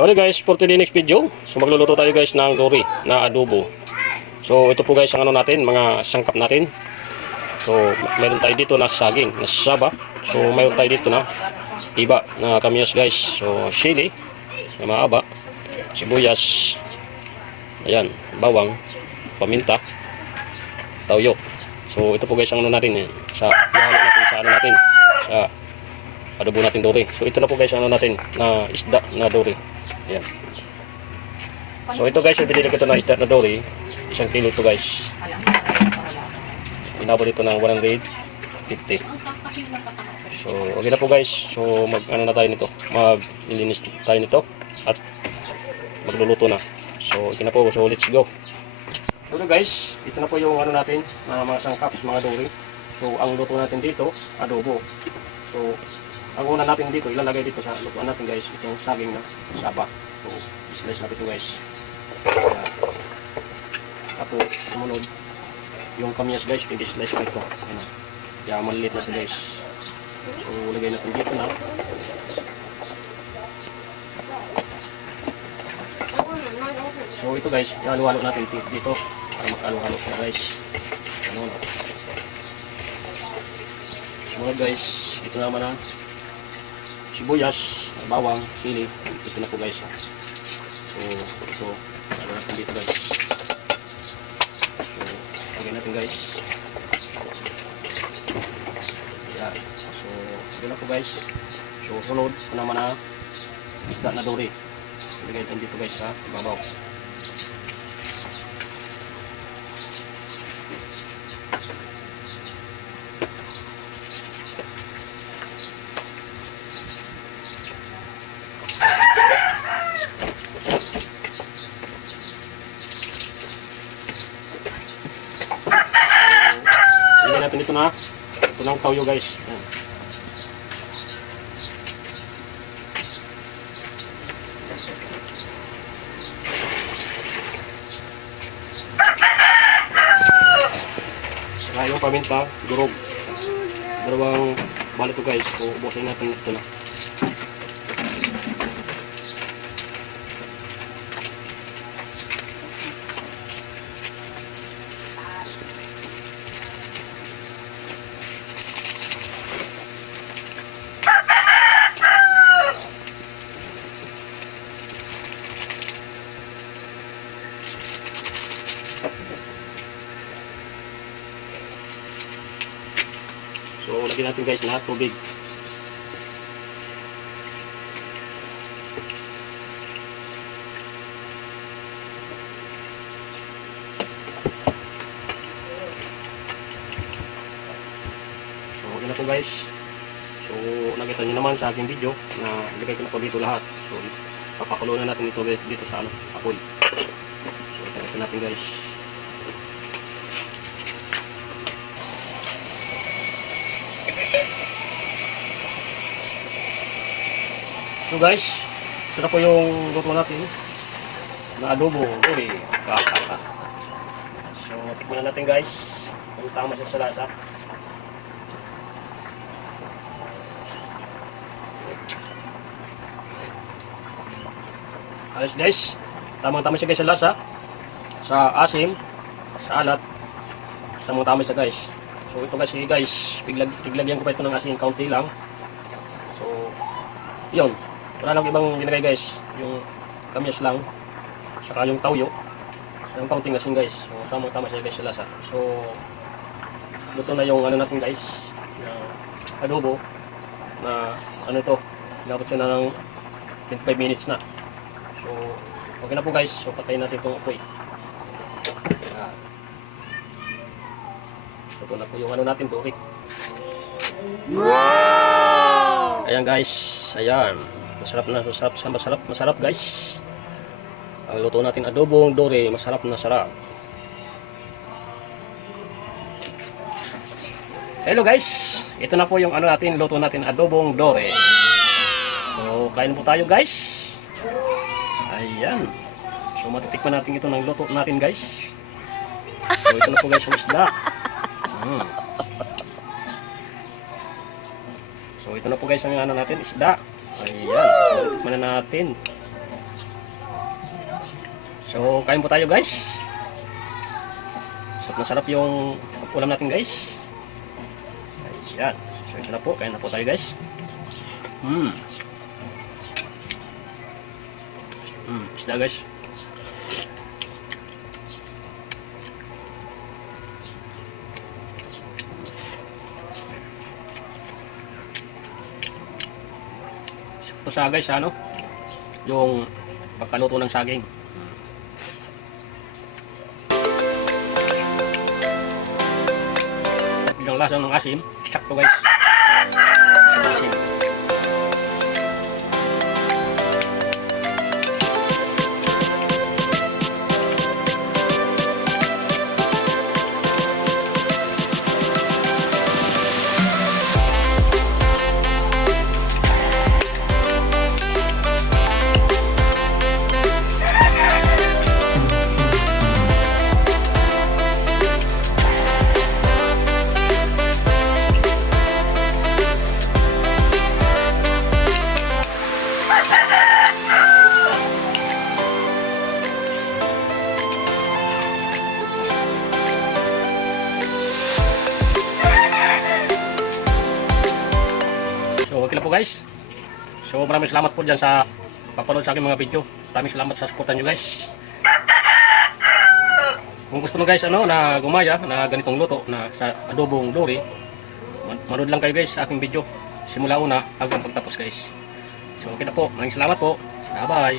Okay guys, for today next video, so magluluto tayo guys ng dory na adobo. So ito po guys ang ano natin, mga sangkap natin. So mayroon tayo dito na saging, na saba. So mayroon tayo dito na iba na kamyas guys. So sili, na maaba, sibuyas, ayan, bawang, paminta, toyo. So ito po guys ang ano natin sa ihalo natin sa ano natin, sa adobo natin dory. So ito na po guys ang ano natin na isda na dory. Ayan. So ito guys, binili ko ito na isda na dory. 1 kilo ito guys. Inabot ito ng 150. So okay na po guys. So mag ano na tayo nito, maglilinis tayo nito at magluluto na. So okay na po, so let's go. So guys, ito na po yung ano natin na mga sangkap, mga dory. So ang luto natin dito, adobo. So ang una natin dito, ilalagay dito sa lutuan natin guys, itong saging na saba. So, slice natin ito guys. Tapos, sumunod, yung kamyas guys, pindi-slice ko ito. Ayan. Kaya maliit na siya guys. So, lagay natin dito na. So, ito guys, ihalo-halo natin dito para makalo-halo siya guys. Ano na. Sumunod guys, ito naman ang sibuyas, bawang, sili. Ito na po guys. So, ito. Lalo natin dito guys. So, lagyan natin guys. Ayan. So, ito na po guys. So, sunod ito naman na isda na dory. Lagyan natin dito guys sa ibabaw. Natin ito na ito ng toyo guys. Ayan. Saka yung paminta, durog, dalawang bali ito guys. So ubusin natin ito na. So, lagyan natin guys na tubig. So, yun na po guys. So, nakita nyo naman sa aking video na ilagay ko na po dito lahat. So, papakulo na natin ito guys dito sa apoy. So, ito natin guys. So guys, ito na po yung luto natin na adobo, dory, kakaka. So, tikman na natin guys kung tama siya sa lasa. Ayos guys, tamang-tama siya guys sa lasa, sa asim, sa alat, tamang-tama siya guys. So ito kasi guys, piglagyan ko pa ito ng asin, kaunti lang. So, yun. Wala lang ibang ginagay guys, yung kamyas lang, saka yung toyo, yung kaunting asin guys. So tamang-tama siya guys sa lasa. So luto na yung ano natin guys, na adobo, na ano to, inabot siya na ng 25 minutes na. So okay na po guys, so patayin natin itong apoy. Luto na po yung ano natin, dory. Wow! Ayan guys, ayan. Masarap guys. Ang luto natin adobong dory, masarap na sarap. Hello guys, ito na po yung ano natin, luto natin adobong dory. So kain po tayo guys. Ayan. So matitikman natin ito ng luto natin guys. So ito na po guys yung isda. So ito na po guys ang ano natin, isda. Ayan, so tikman na natin. So, kain po tayo guys. Sarap na sarap yung ulam natin guys. Ayan. So, ito na po. Kain na po tayo guys. Isda guys. Ito sa guys, ano? Yung pagkaluto ng saging. Yung lasa ng asim, sakto guys. Asim. So, okay lang po guys. So, maraming salamat po dyan sa papanood sa aking mga video. Maraming salamat sa suportan nyo guys. Kung gusto mo guys, ano, na gumaya na ganitong luto na sa adobong dory, manood lang kayo guys sa aking video. Simula una hanggang pagtapos guys. So, okay na po. Maraming salamat po. Bye-bye.